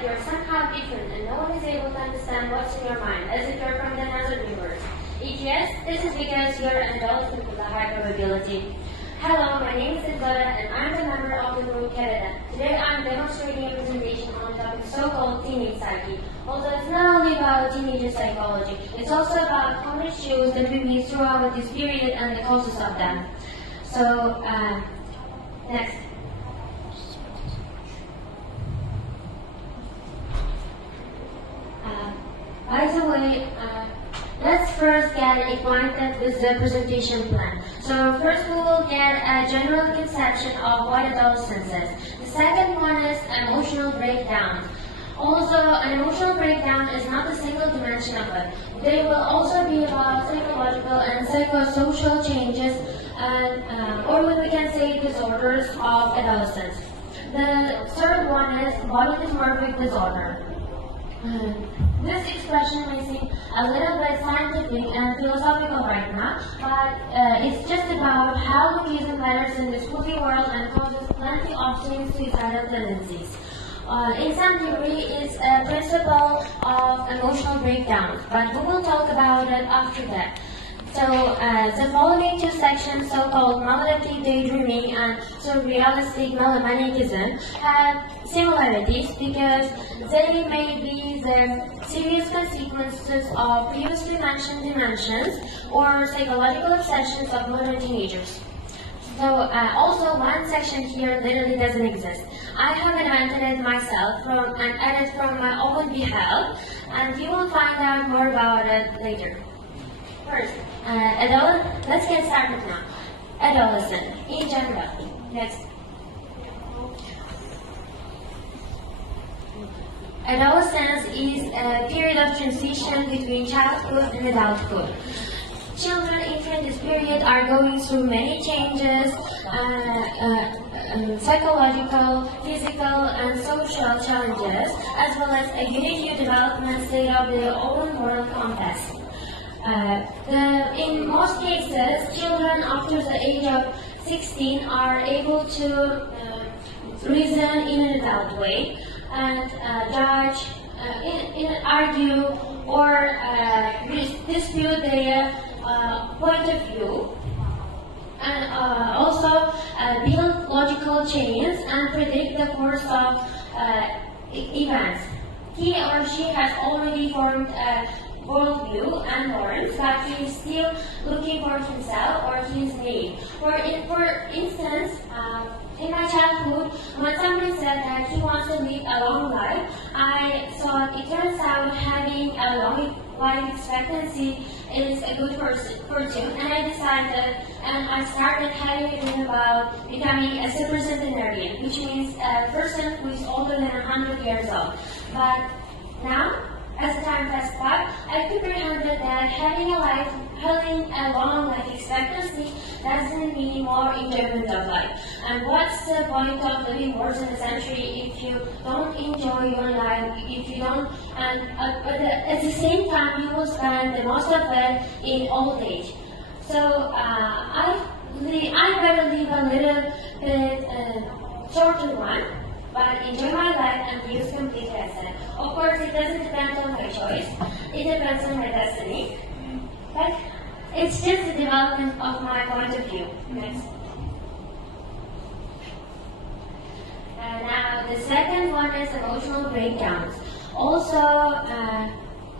that you're somehow different and no one is able to understand what's in your mind, as if you're from another universe? If yes, this is because you're an adolescent with a high probability. Hello, my name is Dilzoda and I'm a member of the group Canada. Today I'm demonstrating a presentation on the topic so-called teenage psyche. Although it's not only about teenager psychology, it's also about common issues that we meet throughout this period and the causes of them. So, next. By the way, let's first get acquainted with the presentation plan. So first we will get a general conception of what adolescence is. The second one is emotional breakdown. Also, an emotional breakdown is not a single dimension of it. They will also be about psychological and psychosocial changes and, or we can say disorders of adolescence. The third one is body dysmorphic disorder. This expression may seem a little bit scientific and philosophical right now, but it's just about how looking matters in this movie world and causes plenty of suicidal tendencies. In some degree, it's a principle of emotional breakdowns, but we will talk about it after that. So, the following two sections, so-called maladaptive daydreaming and surrealistic melomaniacism, have similarities because they may be the serious consequences of previously mentioned dimensions or psychological obsessions of modern teenagers. So, also one section here literally doesn't exist. I have invented it myself and added from my own behalf, and you will find out more about it later. First, let's get started now. Adolescent, in general. Next. Adolescence is a period of transition between childhood and adulthood. Children entering this period are going through many changes, psychological, physical, and social challenges, as well as a unique development state of their own moral compass. In most cases, children after the age of 16 are able to reason in an adult way and judge, argue, or dispute their point of view, and also build logical chains and predict the course of events. He or she has already formed a worldview and norms, but he is still looking for himself or his need. For instance, in my childhood, when somebody said that he wants to live a long life, I thought it turns out having a long life expectancy is a good fortune, and I decided, and I started having a dream about becoming a supercentenarian, which means a person who is older than 100 years old. But now, as time passed by, I comprehended that having a long life expectancy doesn't mean more enjoyment of life. And what's the point of living more than a century if you don't enjoy your life, if you don't, and at the same time you will spend the most of it in old age. So I better live a little bit shorter one, but enjoy my life and use complete asset. Of course, it doesn't depend on my choice. It depends on my destiny. But it's just the development of my point of view. Next. Now, the second one is emotional breakdowns. Also,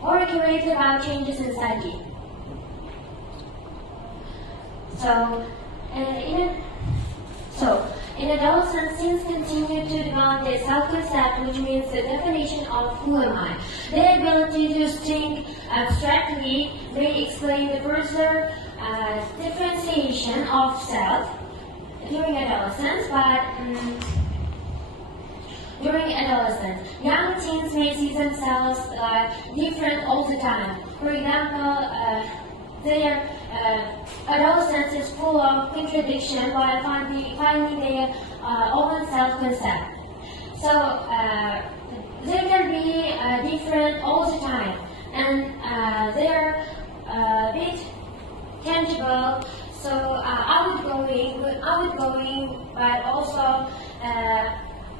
more accurately about changes in psyche. In adolescence, teens continue to develop their self-concept, which means the definition of who am I. Their ability to think abstractly may explain the further differentiation of self during adolescence, but during adolescence, young teens may see themselves different all the time. For example, their adolescence is full of contradiction while finding their own self-concept. So they can be different all the time, and they're a bit tangible, so outgoing, but also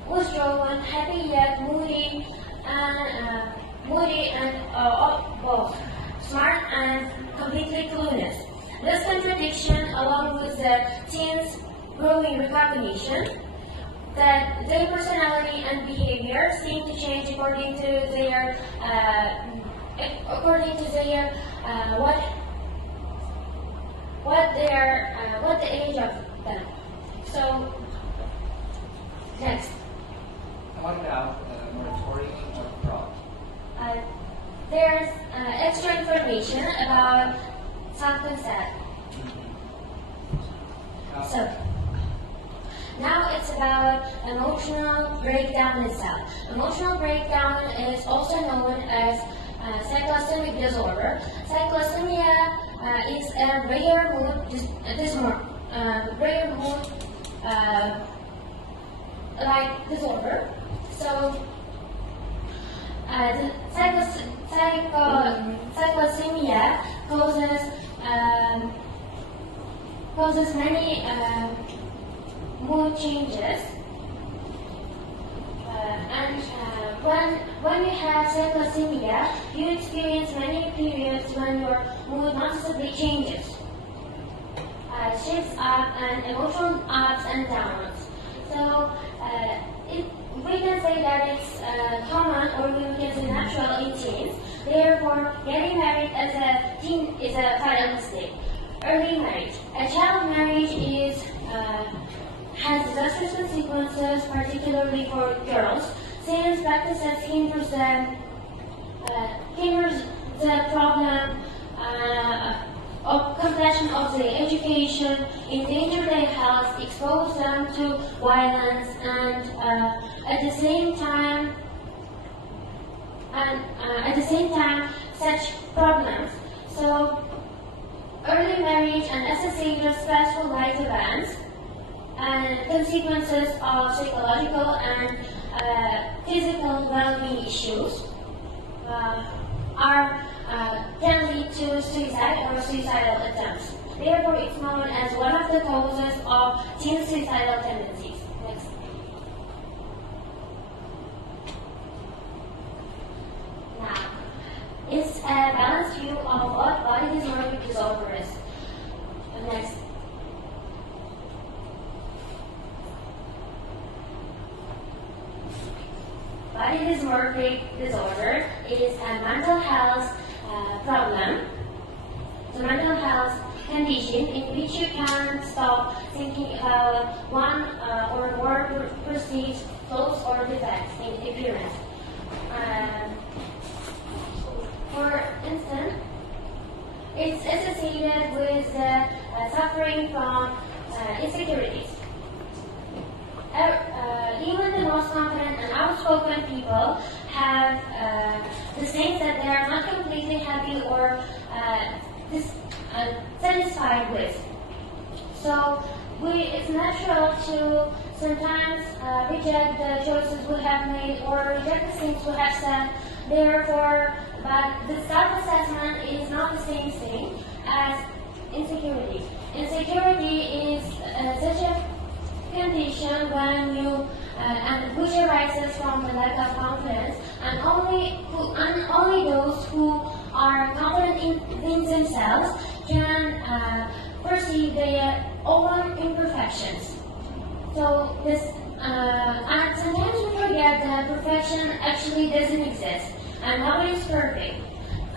withdrawn, happy yet moody, and moody and both smart and completely clueless. This contradiction, along with the teens' growing recognition that their personality and behavior seem to change according to their what the age of them. So next. What about moratorium or fraud? There's extra information about self-consent. So now it's about emotional breakdown itself. Emotional breakdown is also known as cyclostemic disorder. Cyclostemia is a rare mood like disorder. So the cyclostemia causes many mood changes. When you have cyclostemia, you experience many periods when your mood noticeably changes, shifts up and emotional ups and downs. So we can say that it's common, or we can say natural in teens. Therefore, getting married as a teen is a fatal mistake. Early marriage. A child marriage has disastrous consequences, particularly for girls, since practices hinders the problem of completion of their education, endanger their health, expose them to violence, and at the same time, such problems. So, early marriage and associated stressful life events and consequences of psychological and physical well-being issues can lead to suicide or suicidal attempts. Therefore, it's known as one of the causes of teen suicidal tendencies. Next. Now, it's a balanced view of what body dysmorphic disorder is. Next. Body dysmorphic disorder is a mental health problem. It's a mental health condition in which you can't stop thinking about one or more perceived flaws or defects in appearance. For instance, it's associated with suffering from insecurities. Even the most confident and outspoken people have the sense that they are not completely happy or satisfied with. So it's natural to sometimes reject the choices we have made or reject the things we have said. Therefore, but the self-assessment is not the same thing as insecurity. Insecurity is such a condition when you and which arises from the lack of confidence, and only those who are confident in themselves can perceive their own imperfections. So this and sometimes we forget that perfection actually doesn't exist, and nobody is perfect.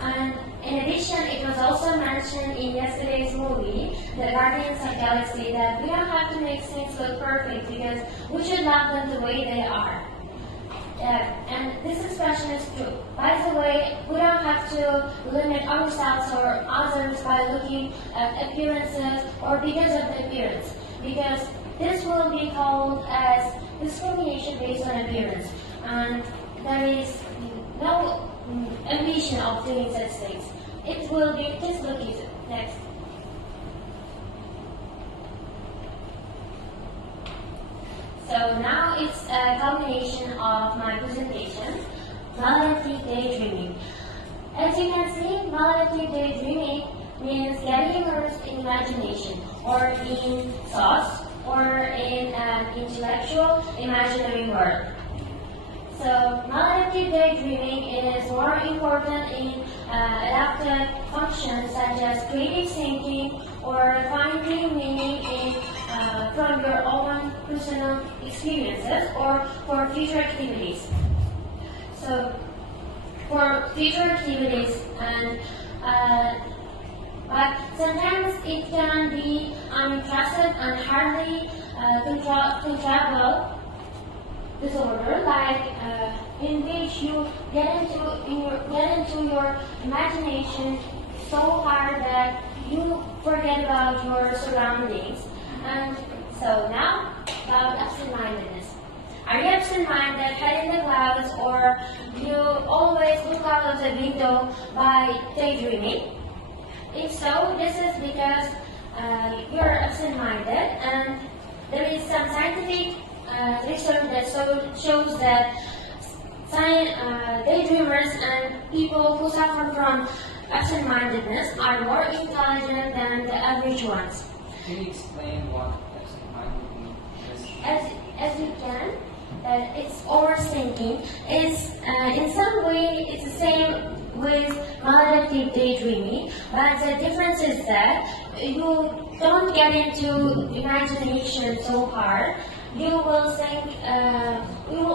And in addition, it was also mentioned in yesterday's movie, The Guardians of Galaxy, that we don't have to make things look perfect because we should love them the way they are. And this expression is true. By the way, we don't have to limit ourselves or others by looking at appearances or because of the appearance, because this will be called as discrimination based on appearance, and there is no ambition of doing such things. It will be just look at it. Next. So now it's a culmination of my presentation, maladaptive daydreaming. As you can see, maladaptive daydreaming means getting immersed in imagination or in thoughts or in an intellectual imaginary world. So maladaptive daydreaming is more important in adaptive functions such as creative thinking or finding meaning from your own personal experiences or for future activities. So for future activities but sometimes it can be unimpressive and hardly controllable disorder, like in which you get into your imagination so hard that you forget about your surroundings. And so now about absent-mindedness. Are you absent-minded, head in the clouds, or you always look out of the window by daydreaming? If so, this is because you're absent-minded, and there is some scientific research that shows that daydreamers and people who suffer from absent-mindedness are more intelligent than the average ones. Can you explain what absent-mindedness is? As you can, that it's overthinking. It's in some way it's the same with maladaptive daydreaming, but the difference is that you don't get into imagination so hard. You will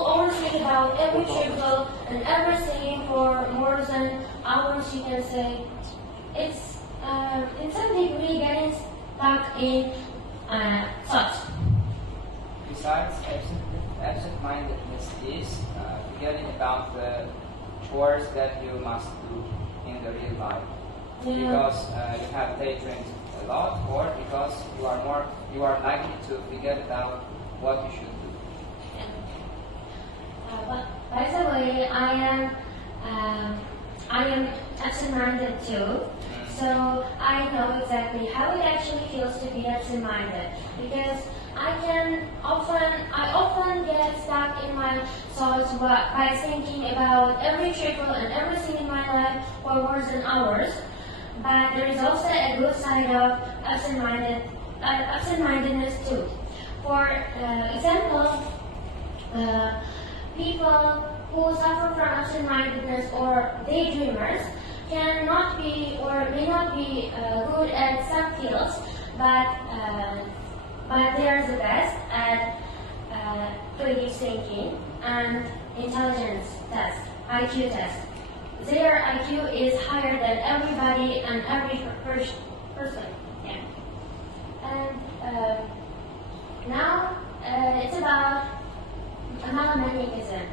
overthink about every trivial and everything for more than hours. You can say it's in some degree getting stuck in thought. Besides, absent-mindedness is forgetting about the chores that you must do in the real life. Yeah. Because you have daydreamed a lot, or because you are likely to forget about what you should do. But by the way, I am absent-minded too, so I know exactly how it actually feels to be absent-minded, because I often get stuck in my thoughts by thinking about every triple and everything in my life for more than hours. But there is also a good side of absent-mindedness too. For example, people who suffer from absent-mindedness or daydreamers cannot be or may not be good at some fields, but they are the best at creative thinking and intelligence tests, IQ tests. Their IQ is higher than everybody and every person. Yeah. And now it's about megalomaniacism.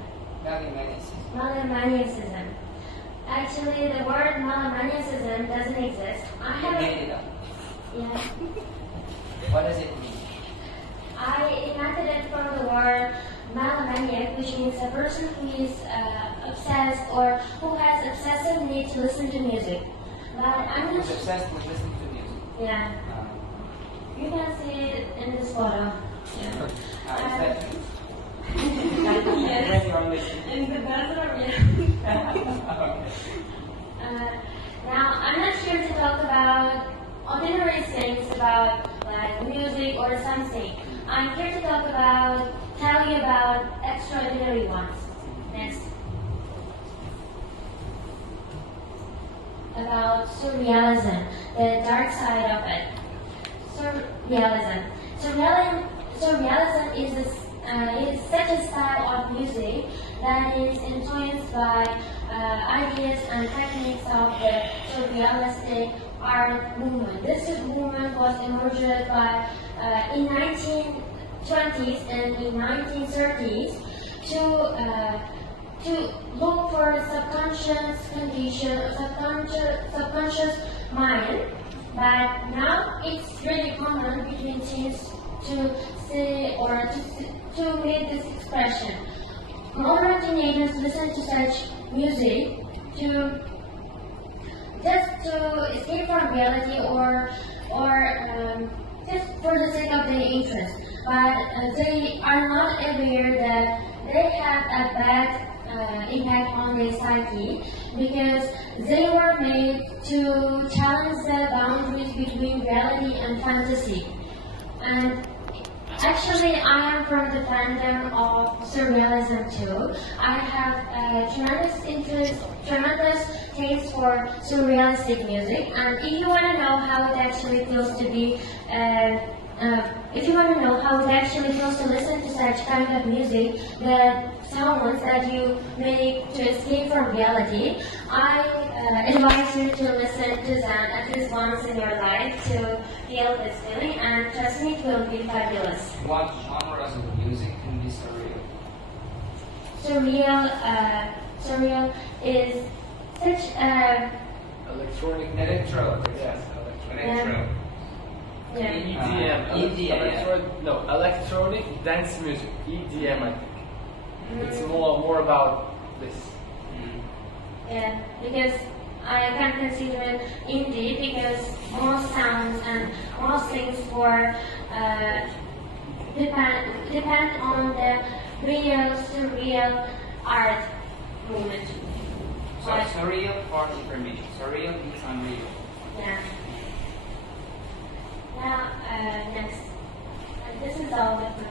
Megalomaniacism. Actually, the word megalomaniacism doesn't exist. I You have. made it up. Yeah. What does it mean? I invented it from the word megalomaniac, which means a person who is obsessed or who has obsessive need to listen to music. But I'm not Who's obsessed with listening to music? Yeah. You can see it in this photo. Yeah. Is that you? Yes. When you are listening. In the bathroom, yeah. Okay. Now, I'm not here to talk about ordinary things about like music or something. I'm here to tell you about extraordinary ones. Next. About surrealism, the dark side of it. Surrealism. Surrealism is such a style of music that is influenced by ideas and techniques of the surrealistic art movement. This movement was emerged in 1920s and in 1930s to look for subconscious condition, subconscious mind. But now it's really common between teens to say or to make this expression. Modern teenagers listen to such music just to escape from reality or just for the sake of their interest. But they are not aware that they have a bad impact on their psyche because they were made to challenge the boundaries between reality and fantasy. And Actually, I am from the fandom of surrealism too. I have tremendous interest, tremendous taste for surrealistic music. And if you want to know how it actually feels to be, if you want to know how it actually feels to listen to such kind of music, the sounds that you make to escape from reality, I advise you to listen to them at least once in your life to feel this feeling, and trust me, it will be fabulous. What genres of music can be surreal? Surreal is such a Electro. Yes, Electro. yeah. EDM. EDM. No, electronic dance music. EDM, I think. It's more about this. Yeah, because I can consider it indie because most sounds and most things for depend on the real surreal art movement. So surreal for information. Surreal means unreal. Yeah. Now next, this is all the